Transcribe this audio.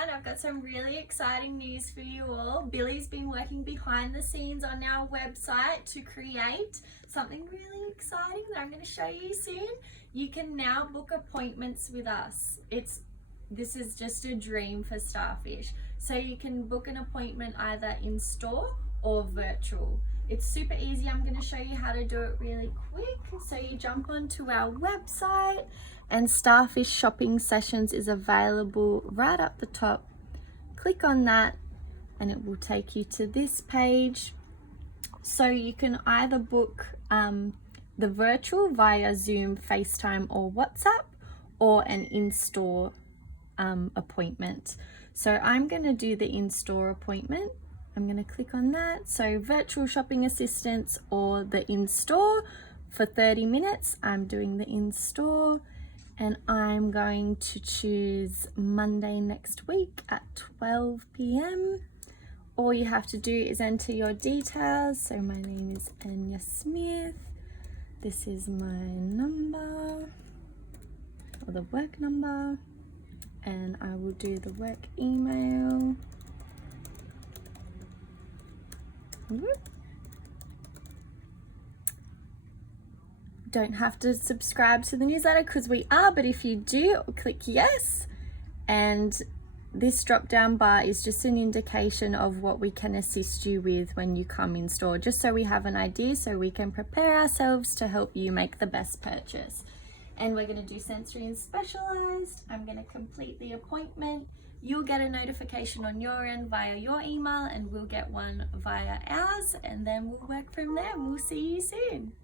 everyone. I've got some really exciting news for you all. Billy's been working behind the scenes on our website to create something really exciting that I'm going to show you soon. You can now book appointments with us. This is just a dream for Starfish. So you can book an appointment either in store or virtual. It's super easy. I'm going to show you how to do it really quick. So you jump onto our website and Starfish Shopping Sessions is available right up the top. Click on that and it will take you to this page. So you can either book the virtual via Zoom, FaceTime or WhatsApp, or an in-store appointment. So I'm going to do the in-store appointment. I'm going to click on that. So virtual shopping assistance or the in-store for 30 minutes. I'm doing the in-store and I'm going to choose Monday next week at 12 p.m. All you have to do is enter your details. So my name is Anya Smith. This is my number, or the work number, and I will do the work email. Don't have to subscribe to the newsletter because we are, but if you do, click yes. And this drop down bar is just an indication of what we can assist you with when you come in store, just so we have an idea so we can prepare ourselves to help you make the best purchase. And we're going to do sensory and specialized. I'm going to complete the appointment. You'll get a notification on your end via your email and we'll get one via ours, and then we'll work from there and we'll see you soon.